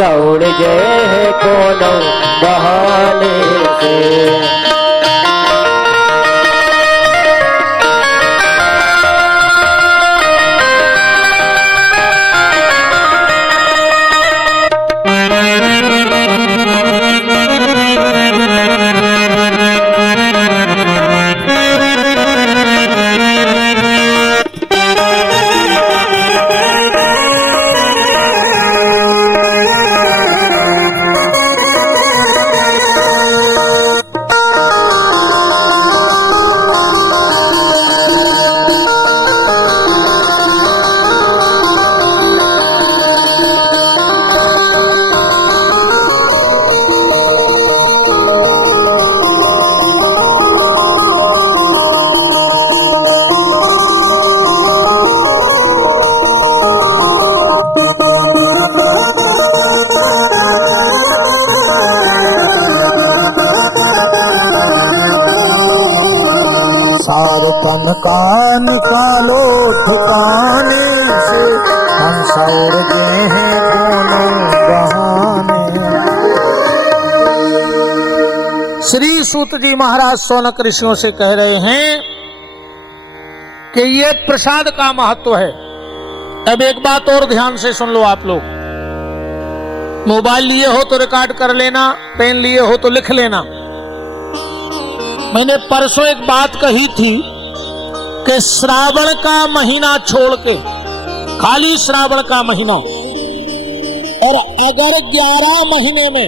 सौर जय कोनो बहाने से। कान कालो ठिकाने से हम सौर गए हैं दोनों बहाने। श्री सूत जी महाराज शौनक ऋषियों से कह रहे हैं कि ये प्रसाद का महत्व है। अब एक बात और ध्यान से सुन लो आप लोग। मोबाइल लिए हो तो रिकॉर्ड कर लेना, पेन लिए हो तो लिख लेना। मैंने परसों एक बात कही थी कि श्रावण का महीना छोड़ के, खाली श्रावण का महीना, और अगर 11 महीने में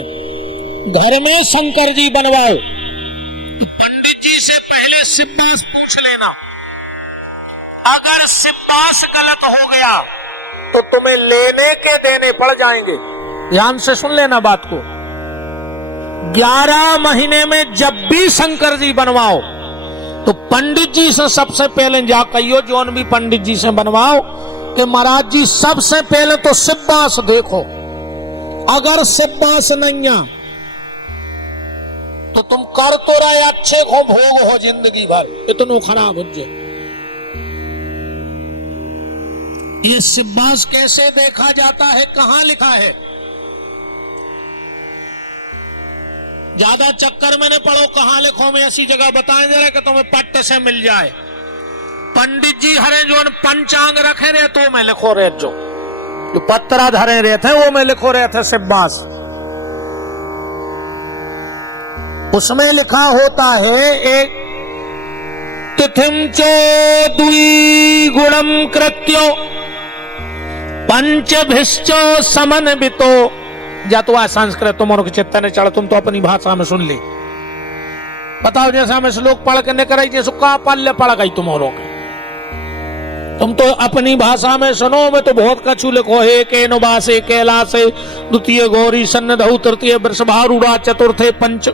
घर में शंकर जी बनवाओ तो पंडित जी से पहले सिब्बास पूछ लेना। अगर सिब्बास गलत हो गया तो तुम्हें लेने के देने पड़ जाएंगे। ध्यान से सुन लेना बात को। 11 महीने में जब भी शंकर जी बनवाओ तो पंडित जी से सबसे पहले जा कहियो, जोन भी पंडित जी से बनवाओ, कि महाराज जी सबसे पहले तो सिब्बास देखो। अगर सिब्बास नहीं है तो तुम कर तो रहे अच्छे को भोग हो जिंदगी भर, इतना खराब हो जाए। ये सिब्बास कैसे देखा जाता है, कहां लिखा है? ज्यादा चक्कर में न पड़ो, कहां लिखो में ऐसी जगह बताएं जरा कि तुम्हें पट्ट से मिल जाए। पंडित जी हरे जो पंचांग रखे रहे तो मैं लिखो रहे, जो पत्रा धरे रहे थे वो मैं लिखो रहे थे सिब्बास। उसमें लिखा होता है एक तिथिम चो द्वि गुणम कृत्यो पंचभिश्चो समन्वितो। जातुआ संस्कृत तुम्हारों के चित्त ने चढ़, तुम तो अपनी भाषा में सुन ली। बताओ जैसा मैं श्लोक पढ़ के न कराई जैसे का पल्ले पड़ गई तुम्हारों के। तुम तो अपनी भाषा में सुनो, मैं तो बहुत कछु लिखो है। केनुवासे कैलासे द्वितीय गौरी सन्नधौ तृतीय वृषभारूढ़ा चतुर्थे पंच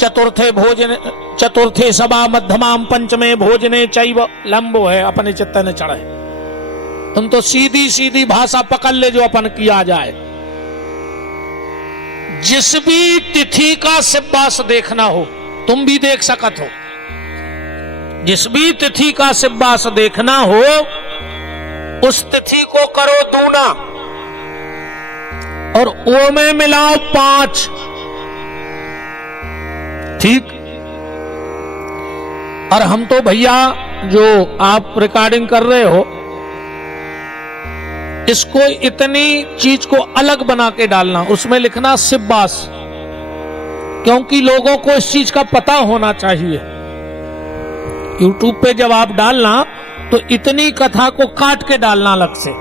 चतुर्थे भोजन चतुर्थे सभा मध्यमाम पंचमे भोजने चैव। लंबो है, अपने चित्त ने चढ़े। तुम तो सीधी सीधी भाषा पकड़ ले जो अपन किया जाए। जिस भी तिथि का सिब्बास देखना हो तुम भी देख सकत हो। जिस भी तिथि का सिब्बास देखना हो उस तिथि को करो दूना और ओ में मिलाओ 5। ठीक। और हम तो भैया जो आप रिकॉर्डिंग कर रहे हो इसको इतनी चीज को अलग बना के डालना, उसमें लिखना सिब्बास, क्योंकि लोगों को इस चीज का पता होना चाहिए। YouTube पे जब आप डालना तो इतनी कथा को काट के डालना अलग से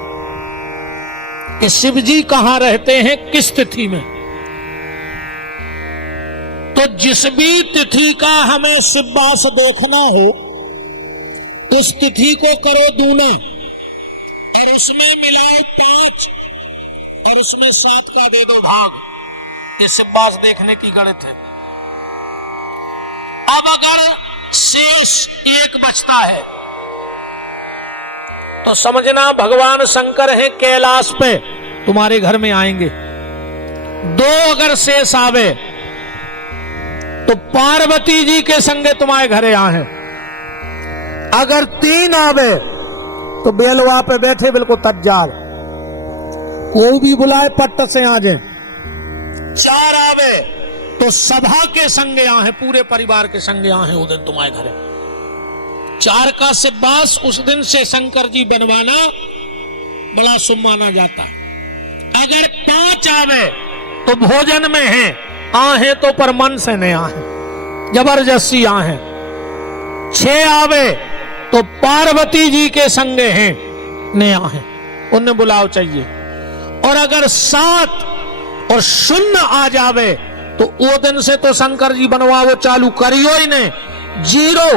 कि शिव जी कहां रहते हैं, किस तिथि में। तो जिस भी तिथि का हमें सिब्बास देखना हो उस तिथि को करो दूना और उसमें मिलाओ 5 और उसमें 7 का दे दो भाग। ये सिब्बास देखने की गणित है। अब अगर शेष 1 बचता है तो समझना भगवान शंकर हैं कैलाश पे, तुम्हारे घर में आएंगे। 2 अगर शेष आवे तो पार्वती जी के संगे तुम्हारे घरे आए। अगर 3 आवे तो बेलवा पे बैठे बिल्कुल तज्जार, कोई भी बुलाए पट्ट से आ जाए। चार आवे तो सभा के संग यहाँ है, पूरे परिवार के संग यहाँ है वो दिन तुम्हारे घरे। चार का सिब्बास उस दिन से शंकर जी बनवाना बड़ा शुभ माना जाता। अगर पांच आवे तो भोजन में है, आहे तो पर मन से नहीं आहे, जबरदस्ती आहे। छह आवे तो पार्वती जी के संगे हैं, ने आहे, उन्हें बुलाव चाहिए। और अगर सात और शून्य आ जावे तो वो दिन से तो शंकर जी बनवाओ चालू करियो ही नहीं। जीरो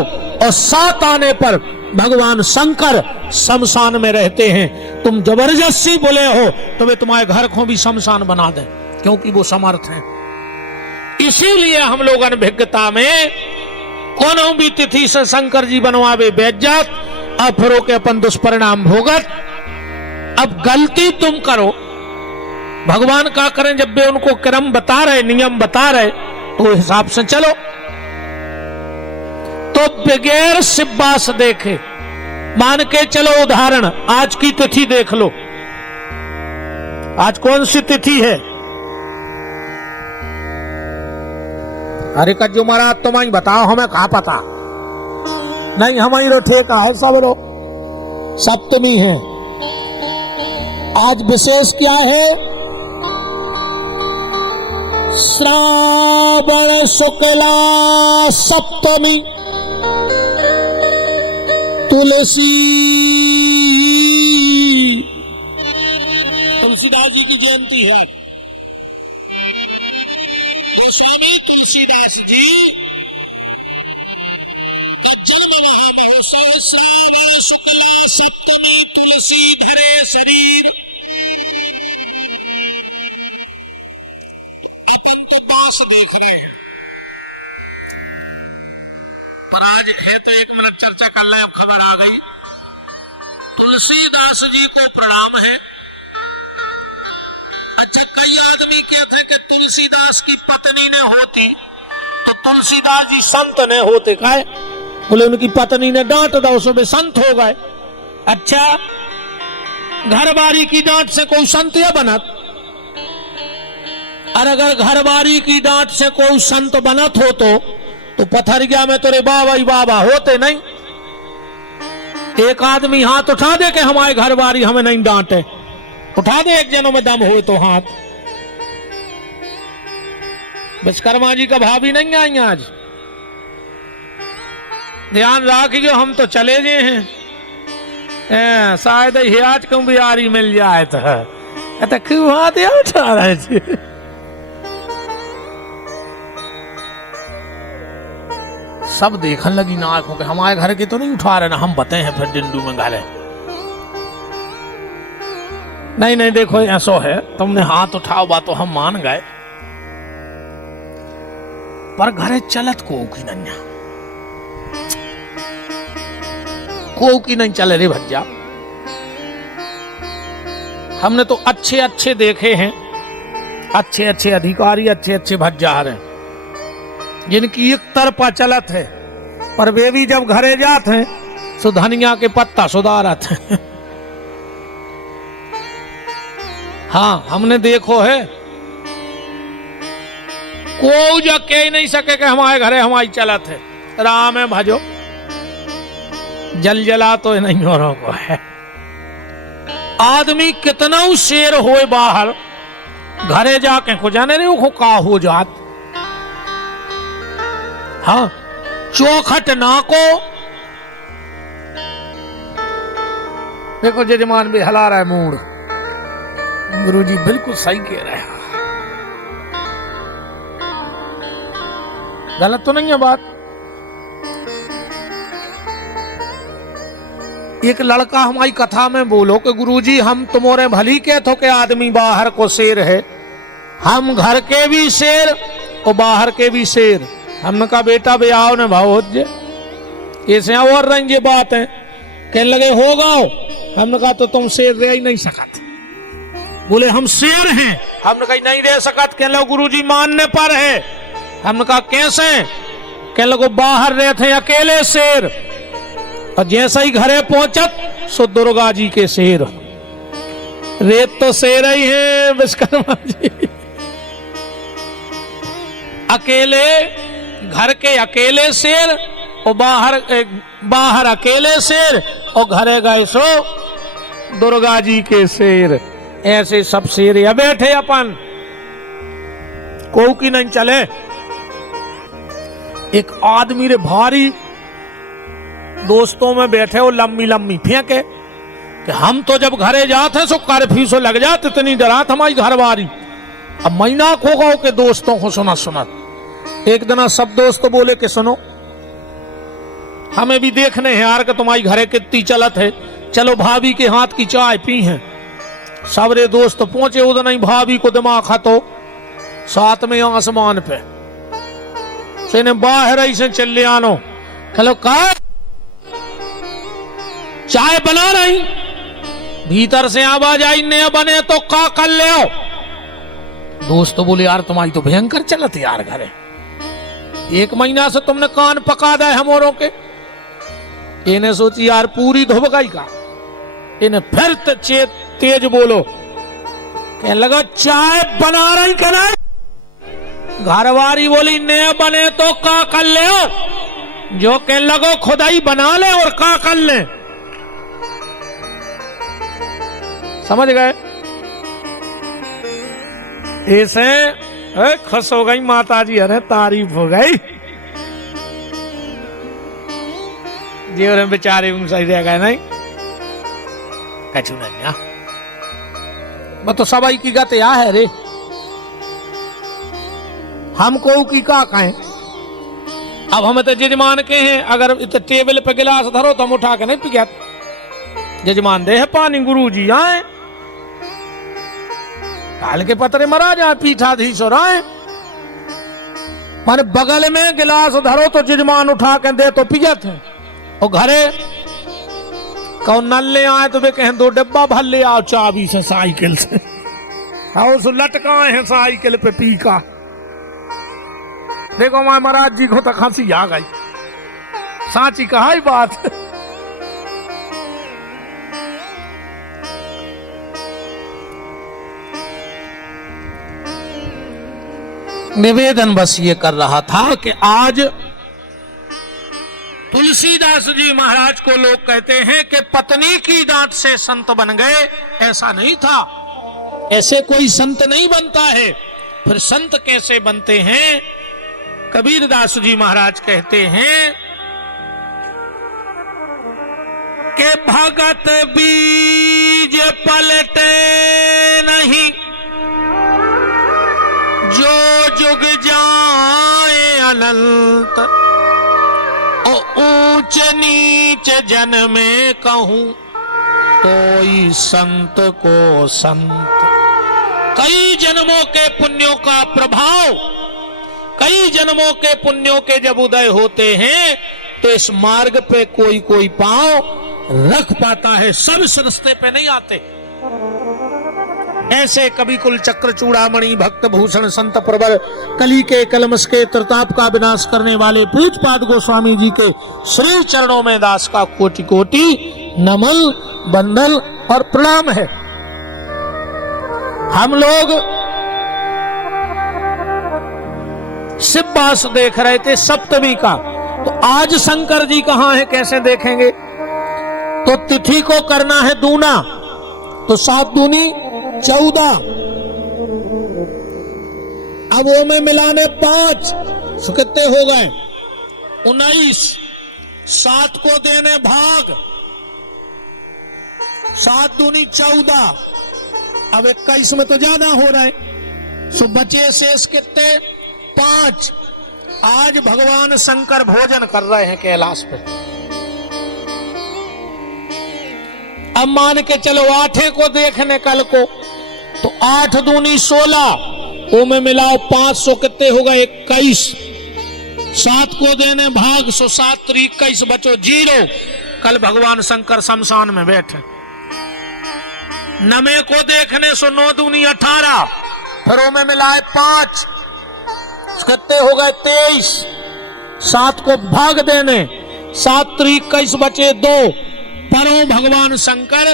और सात आने पर भगवान शंकर शमशान में रहते हैं। तुम जबरदस्ती बोले हो तो वे तुम्हारे घर को भी शमशान बना दें, क्योंकि वो समर्थ हैं। इसीलिए हम लोग अनभिज्ञता में कोनो भी तिथि से शंकर जी बनवावे बेइज्जत, अब फिर के अपन दुष्परिणाम भोगत। अब गलती तुम करो, भगवान का करें, जब वे उनको क्रम बता रहे, नियम बता रहे, तो हिसाब से चलो। तो बगैर सिब्बास देखे मान के चलो, उदाहरण आज की तिथि देख लो। आज कौन सी तिथि है? अरे कज्जू महाराज तुम ही बताओ, हमें कहा पता नहीं, हमारी रो ठेका है सब रो। सप्तमी है। आज विशेष क्या है? श्रावण शुक्ला सप्तमी, तुलसी, तुलसीदास जी की जयंती है। तो स्वामी तुलसीदास जी का जन्म महोत्सव श्रावण शुक्ला सप्तमी, तुलसी धरे शरीर। अपन तो बांस देख रहे हैं, पर आज है तो 1 मिनट चर्चा कर लें, अब खबर आ गई। तुलसीदास जी को प्रणाम है। अच्छा, कई आदमी कहते हैं कि तुलसीदास की पत्नी ने होती तो तुलसीदास जी संत ने होते। काहे? बोले उनकी पत्नी ने डांट दो सो वे संत हो गए। अच्छा, घर बारी की डांट से कोई संत या बनत? और अगर घरबारी की डांट से कोई संत बनत हो तो पथरिया में तेरे बाबा ही बाबा होते नहीं। एक आदमी हाथ उठा दे कि हमारे घरबारी हमें नहीं डांटे, उठा दे एक जनों में दम हो तो हाथ। विश्वकर्मा जी का भाभी नहीं आई आज, ध्यान रखियो, हम तो चले गए हैं। शायद ही आज क्यों बिहारी मिल जाए तो क्यों हाथ उठा रहे थे? सब देखने लगी ना आंखों के, हमारे घर के तो नहीं उठा रहे ना, हम बताए हैं फिर डिंडू में घरे। नहीं नहीं देखो ऐसा है, तुमने हाथ उठाओ बात तो हम मान गए, पर घरे चलत को की नहीं, को की नहीं चले रे भज्जा। हमने तो अच्छे अच्छे देखे हैं, अच्छे अच्छे अधिकारी, अच्छे अच्छे भज्जा रहे जिनकी एक तरफा चलत है, पर वे भी जब घरे जाते हैं सो धनिया के पत्ता सुधारत है। हाँ, हमने देखो है, कोई जा कह नहीं सके कि हमारे घरे हमारी चलत है। राम है भजो, जल जला तो नहीं हो रहा को है। आदमी कितना शेर होए बाहर, घरे जाके को जाने नहीं वो का हो जात। हाँ, चौखट ना को देखो, जजमान भी हिला रहा है मूड। गुरुजी बिल्कुल सही कह रहे हैं, गलत तो नहीं है बात। एक लड़का हमारी कथा में बोलो कि गुरुजी हम तुम्हारे भली कहते हो कि आदमी बाहर को शेर है, हम घर के भी शेर और बाहर के भी शेर। हमने कहा बेटा भी आओ ने भाव ऐसे और रंग ये बात है। कहने लगे होगा, हमने कहा तो तुम शेर रह ही नहीं सकत। बोले हम शेर हैं, हमने कहा नहीं रह सकत। कहने लगे गुरुजी मानने पर है। हमने कहा कैसे? कहने लगे बाहर रहते हैं अकेले शेर, और जैसा ही घरे पहुंचत सो दुर्गा जी के शेर। रेत तो शेर ही है विश्वकर्मा जी। अकेले घर के अकेले शेर और बाहर अकेले शेर और घरे गए सो दुर्गा जी के शेर। ऐसे सब शेर या बैठे अपन को की नहीं चले। एक आदमी रे भारी दोस्तों में बैठे हो लम्बी लम्बी फेंके कि हम तो जब घरे जाते सो कर्फ्यू से लग जाते इतनी डरात हमारी घरवारी। अब महीना खो गो के दोस्तों को सुना सुना एक दिन सब दोस्त बोले कि सुनो हमें भी देखने हैं यार कि तुम्हारी घरे कितनी चलत है, चलो भाभी के हाथ की चाय पी है। सबरे दोस्त पहुंचे उधर नहीं भाभी को दिमाग खातो साथ में आसमान पे से बाहर ऐसे चले आनो चलो का चाय बना रही भीतर से आवाज आई नया बने तो का कर ले आओ। दोस्त बोले यार तुम्हारी तो भयंकर चलत यार घरे, 1 महीना से तुमने कान पका दे हमोरों के। इन्हें सोची यार पूरी धुब गई का। इन्हें फिर तेज बोलो कहने लगा चाय बना रही क्या नहीं। घरवारी बोली ने बने तो का कर ले, जो कहने लगो खुदा ही बना ले और का कर ले। समझ गए। ऐसे खुश हो गई माता जी, अरे तारीफ हो गई जी। और बेचारे सही रह गए नहीं कछु नहीं। मैं तो सबाई की गत या है रे, हमको की का कहें। अब हम तो जजमान के हैं, अगर टेबल पे गिलास धरो तो हम उठा के नहीं पिया। जजमान दे है पानी, गुरु जी आए काल के पतरे मरा जाए पीठाधीश और आए। माने बगल में गिलास धरो तो जजमान उठा के दे तो पियत है। और घरे कौन नल्ले आए तो वे कहें 2 डब्बा भर ले आओ चाबी से साइकिल से। हाउस लटकाए हैं साइकिल पे पी का। देखो मैं महाराज जी को तक हंसी आ गई, साची कहा ही बात। निवेदन बस ये कर रहा था कि आज तुलसीदास जी महाराज को लोग कहते हैं कि पत्नी की डांट से संत बन गए। ऐसा नहीं था, ऐसे कोई संत नहीं बनता है। फिर संत कैसे बनते हैं? कबीरदास जी महाराज कहते हैं कि भगत बीज पलटे नहीं, जो जुग जाए अनंत। ऊंच नीच जन में कहूं तो संत को संत। कई जन्मों के पुण्यों का प्रभाव, कई जन्मों के पुण्यों के जब उदय होते हैं तो इस मार्ग पे कोई कोई पांव रख पाता है, सब इस रास्ते पे नहीं आते। ऐसे कवि कुल चक्र चूड़ामणि भक्त भूषण संत प्रवर कली के कलमस के त्रिताप का विनाश करने वाले पूज्यपाद गोस्वामी जी के श्री चरणों में दास का कोटि कोटि नमन बंदन और प्रणाम है। हम लोग शिववास देख रहे थे सप्तमी का, तो आज शंकर जी कहां है कैसे देखेंगे? तो तिथि को करना है दूना, तो 7 दूनी 14, अब वो में मिलाने 5 सो कितने हो गए 19। 7 को देने भाग, 7 दूनी 14, अब 21 में तो ज्यादा हो रहा है, सो बचे शेष कितने 5। आज भगवान शंकर भोजन कर रहे हैं कैलाश पे। अब मान के चलो 8 को देखने कल को, तो 8 दूनी 16, ओ में मिलाओ 500 कितने हो गए 21। 7 को देने भाग, सो 7 3 21 बचो 0। कल भगवान शंकर शमशान में बैठे। 9 को देखने सो 9 दूनी 18, फिर ओ में मिलाए 5 कितने हो गए 23। 7 को भाग देने, 7 3 21 बचे 2। परो भगवान शंकर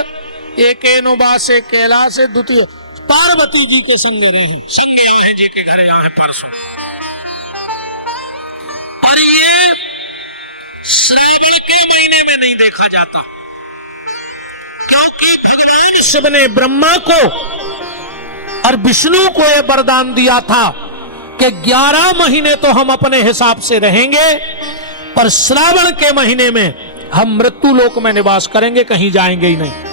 एक वासे कैलाश द्वितीय पार्वती जी के संग रहे, संगे जी के घरे आए परसों। ये श्रावण के महीने में नहीं देखा जाता, क्योंकि भगवान शिव ने ब्रह्मा को और विष्णु को यह वरदान दिया था कि 11 महीने तो हम अपने हिसाब से रहेंगे, पर श्रावण के महीने में हम मृत्यु लोक में निवास करेंगे, कहीं जाएंगे ही नहीं।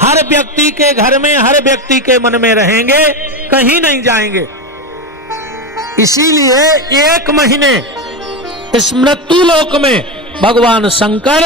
हर व्यक्ति के घर में, हर व्यक्ति के मन में रहेंगे, कहीं नहीं जाएंगे। इसीलिए 1 महीने इस मृत्यु लोक में भगवान शंकर